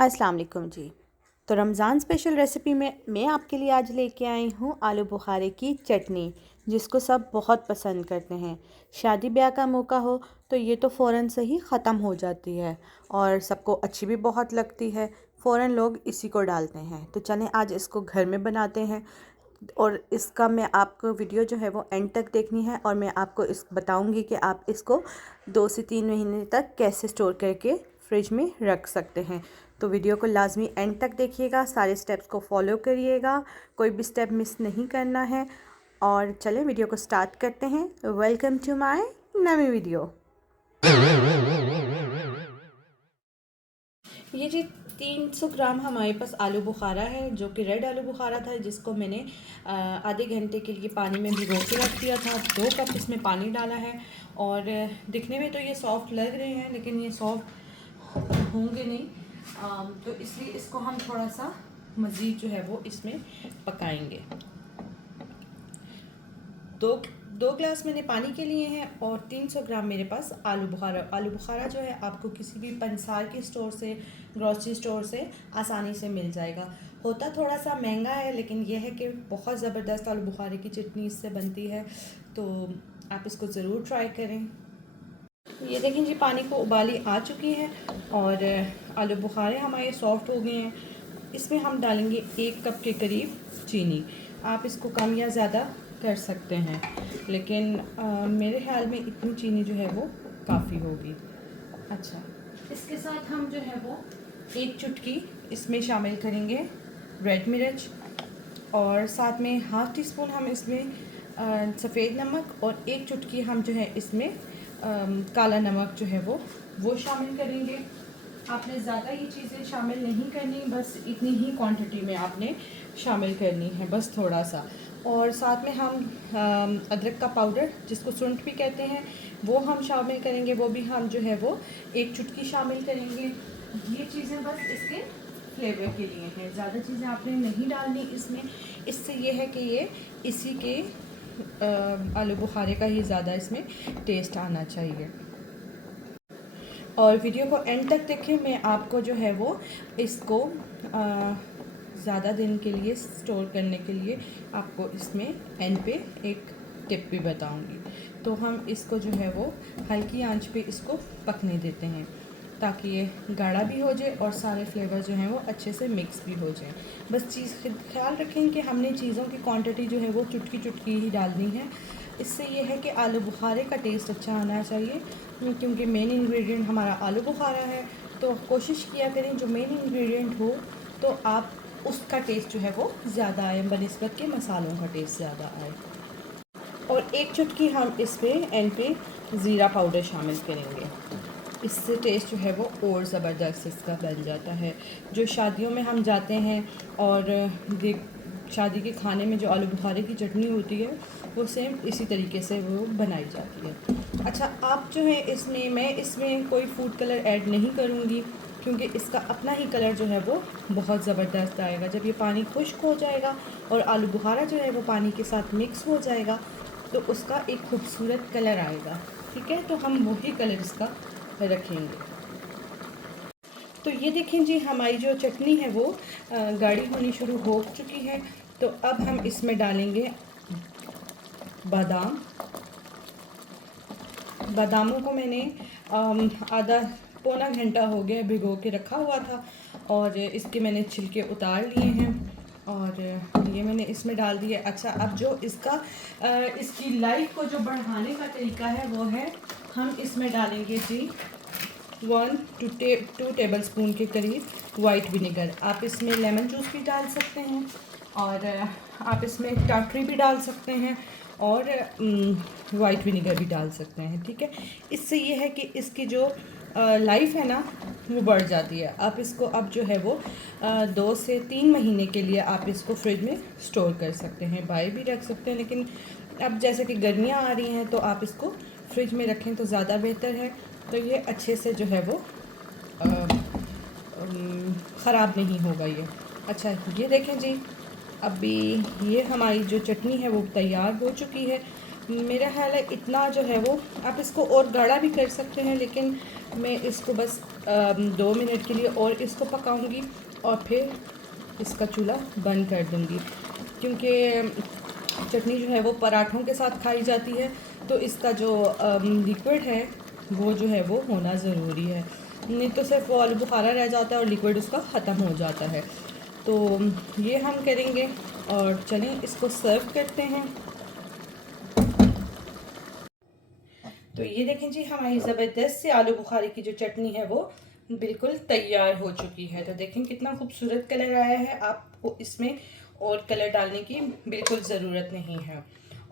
अस्सलाम वालेकुम जी। तो रमज़ान स्पेशल रेसिपी में मैं आपके लिए आज लेके आई हूँ आलू बुखारे की चटनी, जिसको सब बहुत पसंद करते हैं। शादी ब्याह का मौका हो तो ये तो फ़ौरन से ही ख़त्म हो जाती है और सबको अच्छी भी बहुत लगती है। फ़ौरन लोग इसी को डालते हैं। तो चलें आज इसको घर में बनाते हैं और इसका मैं आपको वीडियो जो है वो एंड तक देखनी है और मैं आपको इस बताऊंगी कि आप इसको 2 से 3 महीने तक कैसे स्टोर करके फ्रिज में रख सकते हैं। तो वीडियो को लाजमी एंड तक देखिएगा, सारे स्टेप्स को फॉलो करिएगा, कोई भी स्टेप मिस नहीं करना है। और चलें वीडियो को स्टार्ट करते हैं। वेलकम टू माय नई वीडियो। ये जी 300 ग्राम हमारे पास आलू बुखारा है, जो कि रेड आलू बुखारा था, जिसको मैंने आधे घंटे के लिए पानी में भिगो के रख दिया था। 2 कप इसमें पानी डाला है और दिखने में तो ये सॉफ़्ट लग रहे हैं, लेकिन ये सॉफ़्ट होंगे नहीं। तो इसलिए इसको हम थोड़ा सा मज़ीद जो है वो इसमें पकाएंगे। दो ग्लास मैंने पानी के लिए हैं और 300 ग्राम मेरे पास आलू बुखारा जो है आपको किसी भी पंसार के स्टोर से, ग्रॉसरी स्टोर से आसानी से मिल जाएगा। होता थोड़ा सा महंगा है, लेकिन यह है कि बहुत ज़बरदस्त आलू बुखारे की चटनी इससे बनती है, तो आप इसको ज़रूर ट्राई करें। ये देखें जी, पानी को उबाली आ चुकी है और आलू बुखारे हमारे सॉफ्ट हो गए हैं। इसमें हम डालेंगे 1 कप के करीब चीनी। आप इसको कम या ज़्यादा कर सकते हैं, लेकिन मेरे ख्याल में इतनी चीनी जो है वो काफ़ी होगी। अच्छा, इसके साथ हम जो है वो 1 चुटकी इसमें शामिल करेंगे रेड मिर्च और साथ में हाफ़ टी स्पून हम इसमें सफ़ेद नमक और 1 चुटकी हम जो है इसमें काला नमक जो है वो शामिल करेंगे। आपने ज़्यादा ये चीज़ें शामिल नहीं करनी, बस इतनी ही क्वांटिटी में आपने शामिल करनी है, बस थोड़ा सा। और साथ में हम अदरक का पाउडर, जिसको सुंठ भी कहते हैं, वो हम शामिल करेंगे। वो भी हम जो है वो 1 चुटकी शामिल करेंगे। ये चीज़ें बस इसके फ्लेवर के लिए हैं, ज़्यादा चीज़ें आपने नहीं डालनी इसमें। इससे ये है कि ये इसी के आलू बुखारे का ही ज़्यादा इसमें टेस्ट आना चाहिए। और वीडियो को एंड तक देखें, मैं आपको जो है वो इसको ज़्यादा दिन के लिए स्टोर करने के लिए आपको इसमें एंड पे एक टिप भी बताऊंगी। तो हम इसको जो है वो हल्की आंच पे इसको पकने देते हैं, ताकि ये गाढ़ा भी हो जाए और सारे फ्लेवर जो हैं वो अच्छे से मिक्स भी हो जाएं। बस चीज़ ख्याल रखें कि हमने चीज़ों की क्वांटिटी जो है वो चुटकी चुटकी ही डालनी है। इससे ये है कि आलू बुखारे का टेस्ट अच्छा आना चाहिए, क्योंकि मेन इंग्रेडिएंट हमारा आलू बुखारा है। तो कोशिश किया करें जो मेन इंग्रेडिएंट हो तो आप उसका टेस्ट जो है वो ज़्यादा आए बनिस्बत के मसालों का टेस्ट ज़्यादा आए। और 1 चुटकी हम इसमें एंड पे ज़ीरा पाउडर शामिल करेंगे। इससे टेस्ट जो है वो और ज़बरदस्त इसका बन जाता है। जो शादियों में हम जाते हैं और शादी के खाने में जो आलू बुखारे की चटनी होती है वो सेम इसी तरीके से वो बनाई जाती है। अच्छा, आप जो है मैं इसमें कोई फूड कलर ऐड नहीं करूँगी, क्योंकि इसका अपना ही कलर जो है वो बहुत ज़बरदस्त आएगा। जब ये पानी खुश्क हो जाएगा और आलू बुखारा जो है वो पानी के साथ मिक्स हो जाएगा, तो उसका एक खूबसूरत कलर आएगा। ठीक है, तो हम वही कलर इसका रखेंगे। तो ये देखें जी, हमारी जो चटनी है वो गाढ़ी होनी शुरू हो चुकी है। तो अब हम इसमें डालेंगे बादामों को मैंने आधा पौना घंटा हो गया भिगो के रखा हुआ था और इसके मैंने छिलके उतार लिए हैं और ये मैंने इसमें डाल दिया। अच्छा, अब जो इसकी लाइफ को जो बढ़ाने का तरीका है वो है, हम इसमें डालेंगे जी 1 to 2 टेबल स्पून के करीब वाइट विनेगर। आप इसमें लेमन जूस भी डाल सकते हैं और आप इसमें टाटरी भी डाल सकते हैं और वाइट विनेगर भी डाल सकते हैं। ठीक है, इससे ये है कि इसकी जो लाइफ है ना वो बढ़ जाती है। आप इसको अब जो है वो 2 से 3 महीने के लिए आप इसको फ्रिज में स्टोर कर सकते हैं, बाहर भी रख सकते हैं, लेकिन अब जैसे कि गर्मियाँ आ रही हैं तो आप इसको फ्रिज में रखें तो ज़्यादा बेहतर है। तो ये अच्छे से जो है वो ख़राब नहीं होगा ये। अच्छा, ये देखें जी, अभी ये हमारी जो चटनी है वो तैयार हो चुकी है। मेरा ख्याल है इतना जो है वो, आप इसको और गाढ़ा भी कर सकते हैं, लेकिन मैं इसको बस 2 मिनट के लिए और इसको पकाऊंगी और फिर इसका चूल्हा बंद कर दूंगी, क्योंकि चटनी जो है वो पराठों के साथ खाई जाती है, तो इसका जो लिक्विड है वो जो है वो होना ज़रूरी है, नहीं तो सिर्फ वो आलू बुखारा रह जाता है और लिक्विड उसका ख़त्म हो जाता है। तो ये हम करेंगे और चलें इसको सर्व करते हैं। तो ये देखें जी, हमारी ज़बरदस्त से आलू बुखारे की जो चटनी है वो बिल्कुल तैयार हो चुकी है। तो देखें कितना खूबसूरत कलर आया है, आपको इसमें और कलर डालने की बिल्कुल ज़रूरत नहीं है।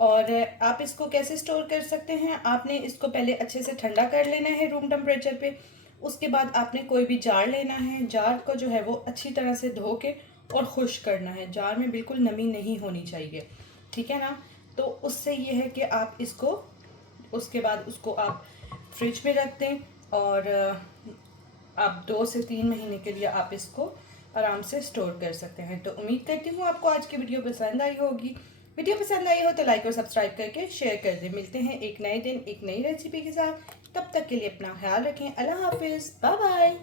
और आप इसको कैसे स्टोर कर सकते हैं, आपने इसको पहले अच्छे से ठंडा कर लेना है रूम टेम्परेचर पे। उसके बाद आपने कोई भी जार लेना है, जार को जो है वो अच्छी तरह से धो के और खुश करना है। जार में बिल्कुल नमी नहीं होनी चाहिए, ठीक है ना। तो उससे ये है कि आप इसको, उसके बाद उसको आप फ्रिज में रख दें और आप 2 से 3 महीने के लिए आप इसको आराम से स्टोर कर सकते हैं। तो उम्मीद करती हूँ आपको आज की वीडियो पसंद आई होगी। वीडियो पसंद आई हो तो लाइक और सब्सक्राइब करके शेयर कर दें। मिलते हैं एक नए दिन एक नई रेसिपी के साथ, तब तक के लिए अपना ख्याल रखें। अल्लाह हाफिज़, बाय बाय।